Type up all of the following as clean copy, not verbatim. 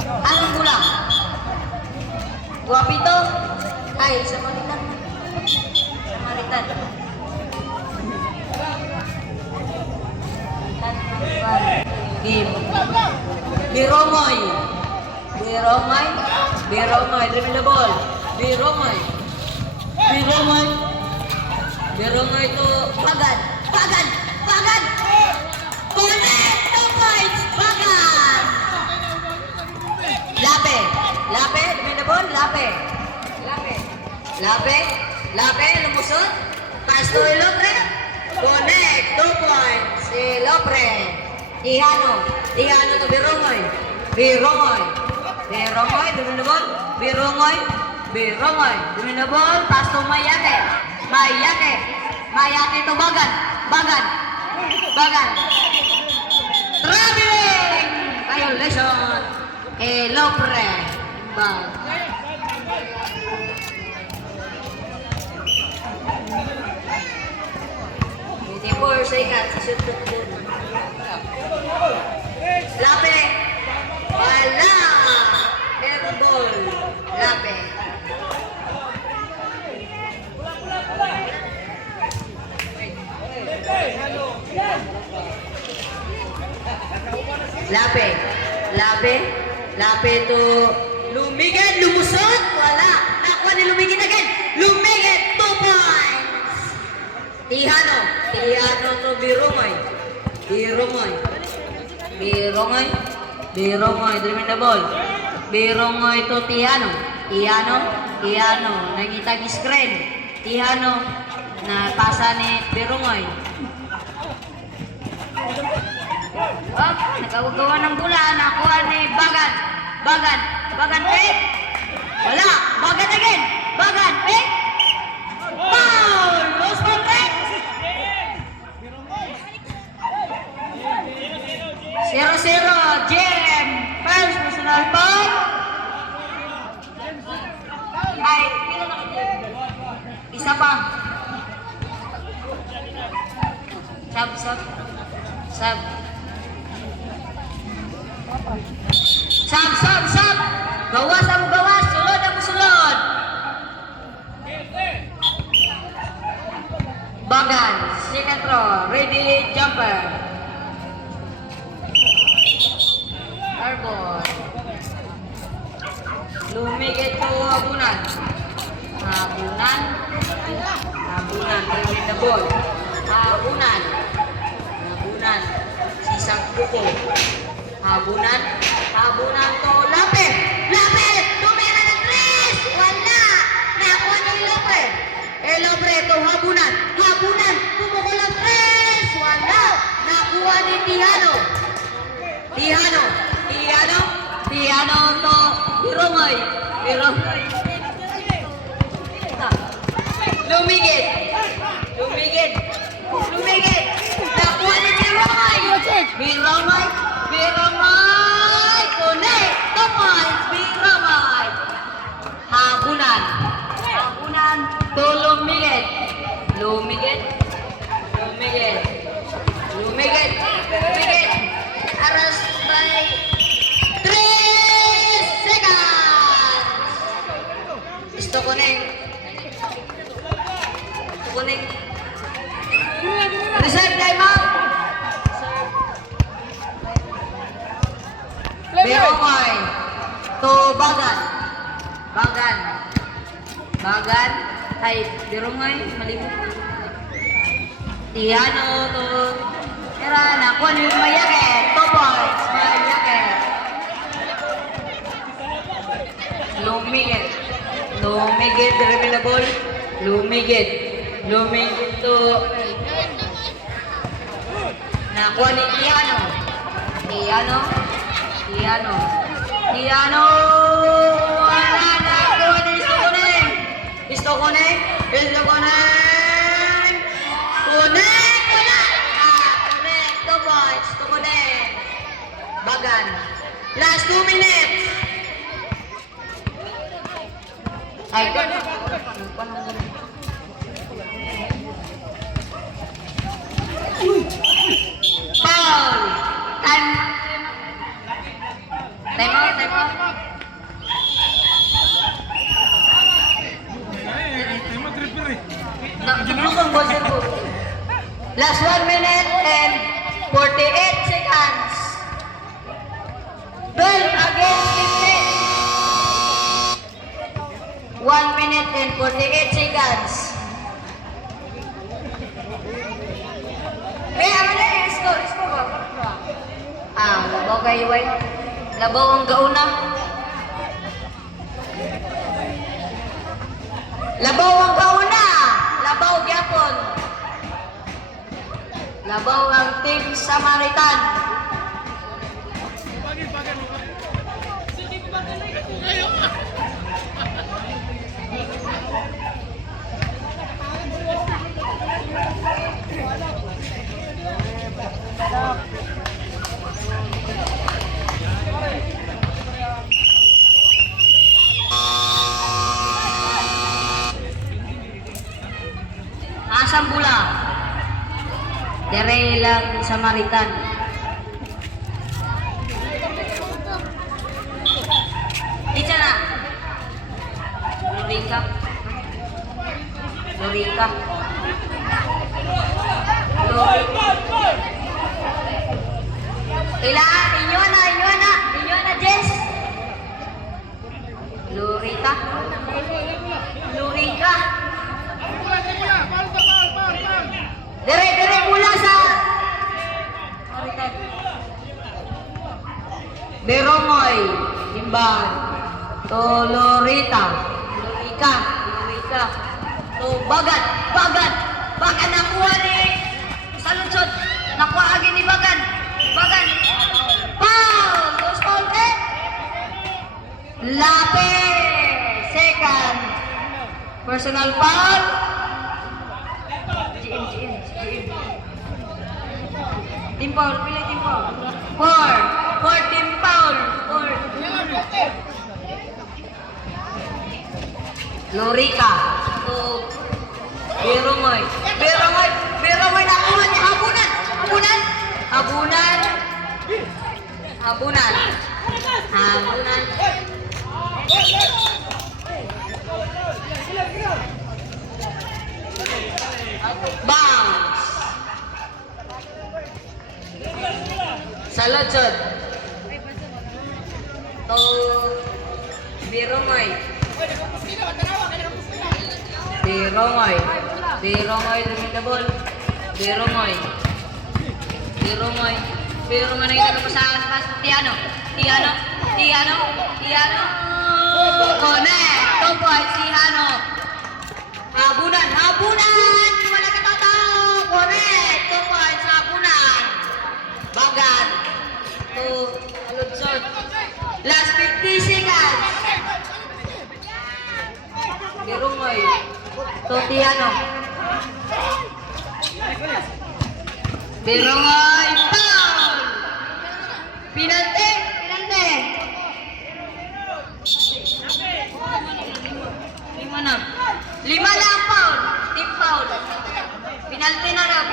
Anong kulang? Guwapito? Ay, Samaritan. Samaritan. Game. Biromoy. Biromoy. Biromoy. Dribble the ball. Biromoy. Biromoy. Biromoy to Bagan. Bagan. Bagan. Connect 2 points. Bagan. Lape. Lape. Dribble the ball. Lape. Lape. Lape. Lape. Lumusot. Pass to Ilopre. Connect 2 points. Ilopre. Tihano. Tihano to Biromoy. Biromoy. Biromoy. Dribble the ball. Biromoy. Biromoy. Dribble the ball. Pass to Mayate. Mayate. Mayate to Bagan. Bagan. Bagan. Traveling. Violation. Ilopre. Bag. 24 seconds. Shoot to the Lape. Wala. Airball. Lape. Lape. Lape. Lape to Lumigid. Lumusot. Wala. Nakuha ni Lumigid again. Lumigid. 2 points. Tihano. Tihano to Biromoy. Biromoy. Biromoy. Biromoy. Dribble the ball. Biromoy to Tihano. Tihano. Tihano. Nangitag screen. Tihano. Na pasa ni Biromoy. Oh, nagkawagawa ng bola. Nakuha ni Bagan. Bagan. Bagan pick. Wala. Bagan again. Bagan pick. Foul. Lost ball pick. 0-0. Jem. First personal foul. Ay, isa pa. Sab, sab. Sab. Sab, sab, sab. Gawas ang gawas. Sulod ang sulod. Bagan. Second throw. Ready, jumper. Airball. Lumigit to Habunan. Habunan. Habunan. Dribble the ball. Habunan. Habunan. Sisang buko. Habunan. Habunan to Lape. Lape. Tumira ng Chris. Wala. Nakuha ni Ilopre. Ilopre to Habunan. Habunan. Pumukul ang Chris. Wala. Nakuha ni Tihano. Tihano. Tihano. Tihano to Biromoy. Biromoy. Lumigid. Lumigid. Lumigid. Nakuha ni Biromoy. Biromoy. Biromoy. Connect. 2 points. Biromoy. Habunan. Habunan to Lumigid. Lumigid. Lumigid. Lumigid. Lumigid. Aras by 3 seconds. Gusto ko na yung kuning reserve time out. Biromoy to Bagan. Bagan. Bagan. Ay, Biromoy. Malimut. Tihano to Tira. Nakuha ni Mayake. 2 points. Mayake. Lumigid. Lumigid. Dribble the ball. Lumigid. Lumigid to nakuha ni Tihano. Tihano. Tihano. Tihano. Wala. Nakuha ni Istokonen. Istokonen. Istokonen. Connect. Wala. Connect. 2 points. Istokonen. Bagan. Last 2 minutes. Ay, foul. Time out. Time out. 48 seconds. May ano na eh, isko ba? Labaw kayo ay. Labaw ang gauna. Labaw ang gauna. Labaw gyapon. Labaw ang Team Samaritan. Asam bula. Dere lang Samaritan. Isa na. Lurika. Lurika. Inyo na, Jess. Lurika. Lurika. Dire mula sa Berongoy, Timbang, Tolorita, Lurika, to Bagan, nakuha ni sa lunsod, nakuha agin ni Bagan, foul, dos foul eh, Lape, second, personal foul, Team foul, pilih team foul. 4 team foul. 4. Lurika. To Berongoy nakuha niya. Habunan. Bounce. Salajod. To Berongoy lumitable. Berongoy na yung kapasahan pas Tiano. Connect. 2 points si Hano. Habunan. Wala ka tataw. Connect. 2 points. Habunan. Bagan. To Aludsod. Last 50 seconds. Berongoy. To Tiano. Berongoy. Foul. Pinante. 5 lang foul. Team foul. Penalty na raw.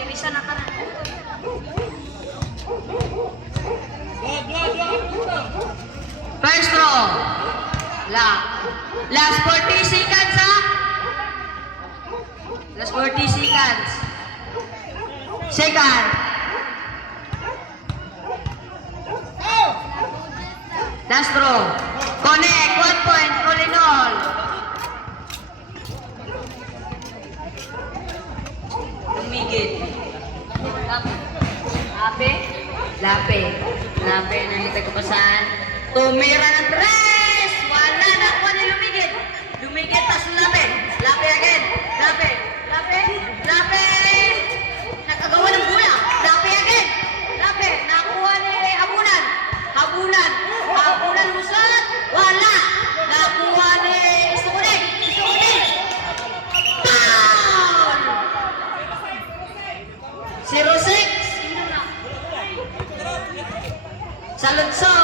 Irisa na ka na. First throw. Last 40 seconds ha. Last 40 seconds. Second. Last throw. Connect. 1 point. All in all. Tumigit. Lape na ito kapasan. Tumira ng 3. Wala na ako ni lumigit. Tas Lape again. Lape. Nakagawa ng bula. Lape again. Nakuha ni Habunan. Musot. Wala. Nakuha ni Isukunin. Foul. 0-6. Sa lunsod.